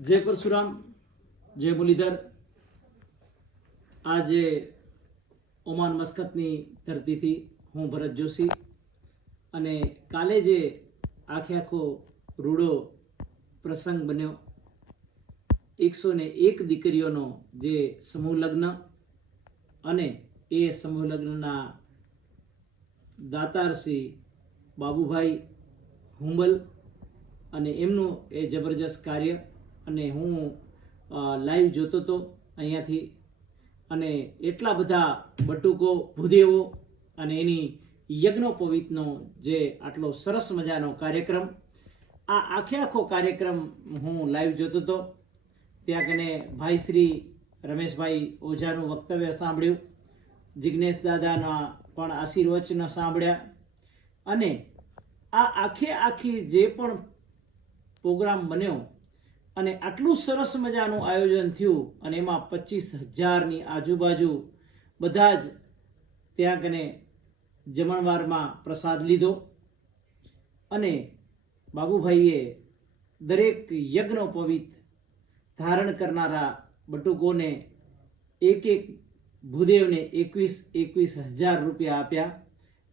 जय परशुराम, जय मुरलीधर। आज ओमान मस्कतनी धरती थी हूँ भरत जोशी अने काले जे आखे आखो रूड़ो प्रसंग बन्यो 101 दीकरीओनो जे समूह लग्न अने ए समूह लग्नना दातार श्री बाबूभाई हुंबल अने एमनु ए जबरदस्त कार्य अने हूँ लाइव जोतो तो अहींयाथी अने एटला बधा बटुको भूदेवो अने एनी यज्ञोपवीतनो जे आटलो सरस मजानो कार्यक्रम आ आखे आखो कार्यक्रम हूँ लाइव जोतो तो त्यां कने भाई श्री रमेश भाई ओझानु वक्तव्य सांभळ्युं, जिग्नेश दादाना पण आशीर्वचन सांभळ्या अने आ आखे आखी जे पण प्रोग्राम बन्यो अने आटलू सरस मजानुं आयोजन थयुं अने एमां 25,000 नी आजूबाजू बधा ज त्यां कने जमणवारमां प्रसाद लीधो अने बाबूभाईए दरेक यज्ञोपवीत धारण करनारा बटुकोने एक एक भूदेवने 21,000 रुपया आप्या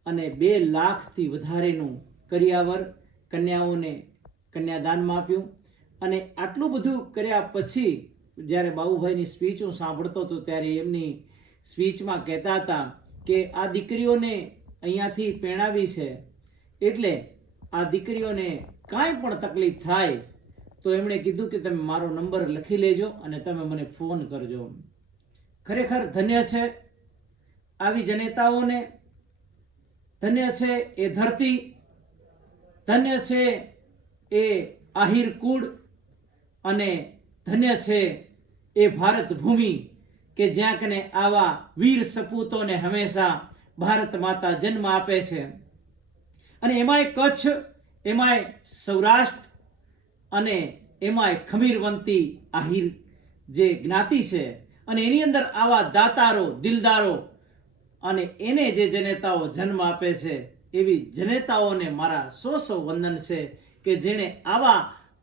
अने 2 लाखथी वधारेनुं करियावर कन्याओने कन्यादाનમાં આપ્યું અને આટલું બધું કર્યા પછી જ્યારે બાબુભાઈની સ્પીચ હું સાંભળતો હતો ત્યારે એમની સ્પીચમાં કહેતા હતા કે આ દીકરીઓને અહીંયાથી પરણાવી છે એટલે આ દીકરીઓને કાંઈ પણ તકલીફ થાય તો એમણે કીધું કે તમે મારો નંબર લખી લેજો અને તમે મને ફોન કરજો। ખરેખર ધન્ય છે આવી જનેતાઓને, ધન્ય છે એ ધરતી, ધન્ય છે ए आहिर कूड़ अने धन्य छे ए भारत भूमि के ज्यां कने आवा वीर सपूतों ने हमेशा भारत माता जन्म आपे छे अने एमाय कच्छ, एमाय सौराष्ट्र अने एमाय खमीरवंती आहिर जे ज्ञाति छे अने एनी अंदर आवा दातारो दिलदारो अने एने जे जनेताओ जन्म आपे छे एवी जनेताओने मारा 100 वंदन छे કે જેણે આવા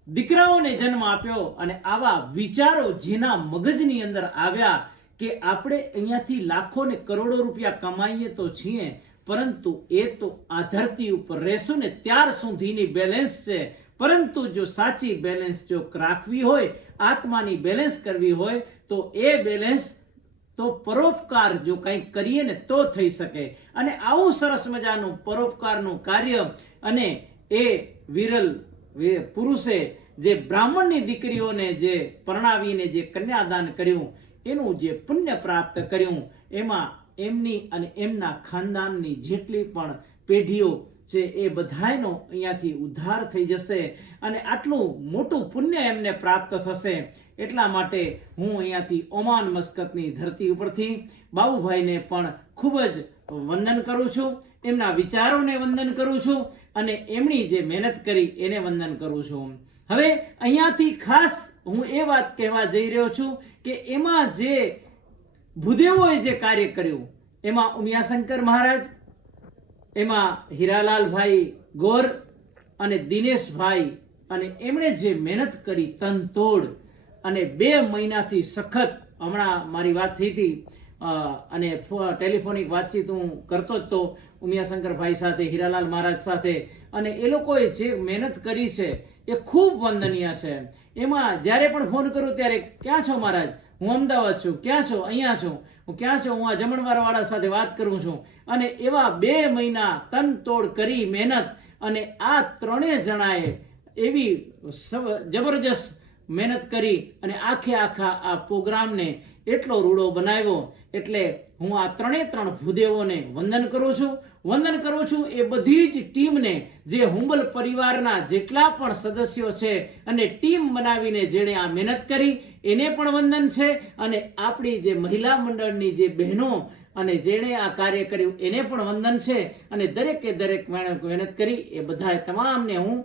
દીકરાઓને જન્મ આપ્યો અને આવા વિચારો જેના મગજની અંદર આવ્યા કે આપણે અહીંયાથી લાખો ને કરોડો રૂપિયા કમાઈએ તો છીએ પરંતુ એ તો આ ધરતી ઉપર રહેશું ને ત્યાર સુધીની બેલેન્સ છે, પરંતુ જો સાચી બેલેન્સ જો રાખવી હોય, આત્માની બેલેન્સ કરવી હોય તો એ બેલેન્સ તો પરોપકાર જો કંઈક કરીએ ને તો થઈ શકે। અને આવું સરસ મજાનું પરોપકારનું કાર્ય અને એ વિરલ પુરુષે જે બ્રાહ્મણની દીકરીઓને જે પરણાવીને જે કન્યાદાન કર્યું એનું જે પુણ્ય પ્રાપ્ત કર્યું એમાં એમની અને એમના ખાનદાનની જેટલી પણ પેઢીઓ છે એ બધાયનો અહીંયાથી ઉદ્ધાર થઈ જશે અને આટલું મોટું પુણ્ય એમને પ્રાપ્ત થશે। એટલા માટે હું અહીંયાથી ઓમાન મસ્કતની ધરતી ઉપરથી બાબુભાઈને પણ ખૂબ જ વંદન કરું છું, એમના વિચારોને વંદન કરું છું અને એમની જે મહેનત કરી એને વંદન કરું છું। હવે અહીંયાથી ખાસ હું એ વાત કહેવા જઈ રહ્યો છું કે એમાં જે ભૂદેવોએ જે કાર્ય કર્યું એમાં ઉમિયાશંકર મહારાજ, એમાં હીરાલાલ ભાઈ ગોર અને દિનેશભાઈ અને એમણે જે મહેનત કરી તનતોડ અને 2 મહિનાથી સખત, હમણાં મારી વાત થઈ હતી અને ટેલિફોનિક વાતચીત હું કરતો જ તો ઉમિયાશંકર ભાઈ સાથે, હીરાલાલ મહારાજ સાથે, અને એ લોકોએ જે મહેનત કરી છે એ ખૂબ વંદનીય છે। એમાં જ્યારે પણ ફોન કરું ત્યારે ક્યાં છો મહારાજ, હું અમદાવાદ છું, ક્યાં છો, અહીંયા છું, હું ક્યાં છો, હું આ જમણવારવાળા સાથે વાત કરું છું। અને એવા 2 મહિના તનતોડ કરી મહેનત અને આ 3 જણાએ એવી જબરજસ્ત મહેનત કરી અને આખે આખા આ પ્રોગ્રામને એટલો રૂડો બનાવ્યો। એટલે હું આ 3 ભૂદેવોને વંદન કરું છું એ બધી જ ટીમને, જે હુંબલ પરિવારના જેટલા પણ સદસ્યો છે અને ટીમ બનાવીને જેણે આ મહેનત કરી એને પણ વંદન છે અને આપણી જે મહિલા મંડળની જે બહેનો અને જેણે આ કાર્ય કર્યું એને પણ વંદન છે અને દરેકે દરેક મહેનત કરી એ બધા તમામને હું